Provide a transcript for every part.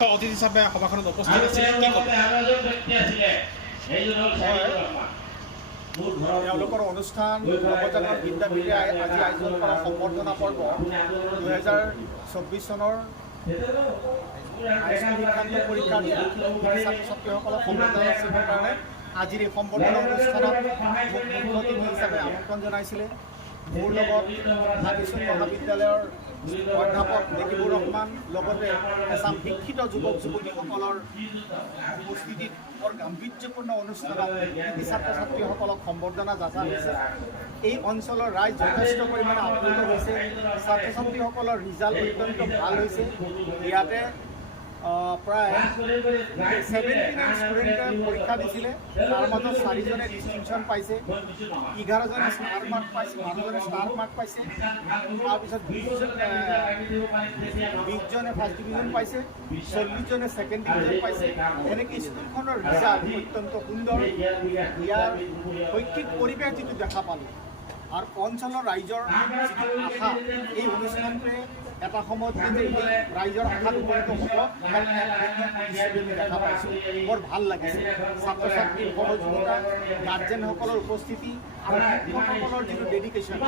অতিথি হিচাপে সভাখনত উপস্থিত আছিলে কি ক'ব? তেওঁলোকৰ অনুষ্ঠান নৱজাগৰণ বিদ্যাপীঠে আজি আয়োজন কৰা সম্বৰ্ধনা পৰ্ব 2024 চনৰ হাইস্কুল শিক্ষান্ত পৰীক্ষাৰ ছাত্ৰ ছাত্ৰীসকলক সম্বৰ্ধনা যাচিবৰ কাৰণে আজিৰ এই সম্বৰ্ধনা অনুষ্ঠানত মুখ্য অতিথি হিচাপে আমন্ত্ৰণ জনাইছিলে। মোৰ লগত হাবিচুং মহাবিদ্যালয়ৰ অধ্যাপক নেকিবুৰ ৰহমান লগতে এচাম শিক্ষিত যুৱক যুৱতীসকলৰ উপস্থিতিত বৰ গাম্ভীৰ্যপূৰ্ণ অনুষ্ঠানত ছাত্ৰ ছাত্ৰীসকলক সম্বৰ্ধনা যাচা হৈছে। এই অঞ্চলৰ ৰাইজ যথেষ্ট পৰিমাণে আপ্লুত হৈছে। ছাত্ৰ ছাত্ৰীসকলৰ ৰিজাল্ট অত্যন্ত ভাল হৈছে। ইয়াতে প্ৰায় 79 ষ্টুডেণ্টে পৰীক্ষা দিছিলে। তাৰ মাজত 4জনে ডিষ্টিংশ্যন পাইছে, 11জনে ষ্টাৰ মাৰ্ক পাইছে, 12জনে ষ্টাৰ মাৰ্ক পাইছে। তাৰপিছত 20জনে ফাৰ্ষ্ট ডিভিজন পাইছে, 40জনে ছেকেণ্ড ডিভিজন পাইছে। এনেকৈ স্কুলখনৰ ৰিজাল্ট অত্যন্ত সুন্দৰ। ইয়াৰ শৈক্ষিক পৰিৱেশ যিটো দেখা পালোঁ আৰু অঞ্চলৰ ৰাইজৰ যিটো আশা, এই অনুষ্ঠানটোৱে এটা সময়ত যে ৰাইজৰ আশাত উপনীত হ'ব দেখা পাইছোঁ। বৰ ভাল লাগিছে। ছাত্ৰ ছাত্ৰীৰ সহযোগিতা, গাৰ্জেনসকলৰ উপস্থিতি আৰু শিক্ষকসকলৰ যিটো ডেডিকেশ্যন,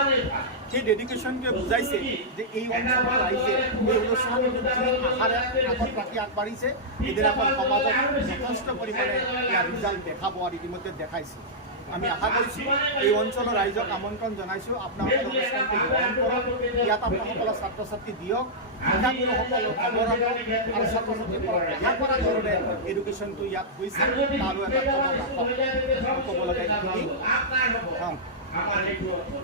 সেই ডেডিকেশ্যনটোৱে বুজাইছে যে এই অঞ্চলৰ ৰাইজে এই অনুষ্ঠানটোত যি আশাৰে আগত ৰাখি আগবাঢ়িছে, সেইদিনাখন সমাজত যথেষ্ট পৰিমাণে ইয়াৰ ৰিজাল্ট দেখাব আৰু ইতিমধ্যে দেখাইছে। আমি আশা কৰিছোঁ এই অঞ্চলৰ ৰাইজক আমন্ত্ৰণ জনাইছোঁ, আপোনালোকৰ অনুষ্ঠানটো গ্ৰহণ কৰক। ইয়াত আপোনালোকৰ ছাত্ৰ ছাত্ৰী দিয়ক, শিক্ষাগুৰুসকলক খবৰ ৰাখক আৰু ছাত্ৰ ছাত্ৰীৰ পৰা আশা কৰা ধৰণে এডুকেশ্যনটো ইয়াত হৈছে তাৰো এটা খবৰ ৰাখক ক'ব লাগে।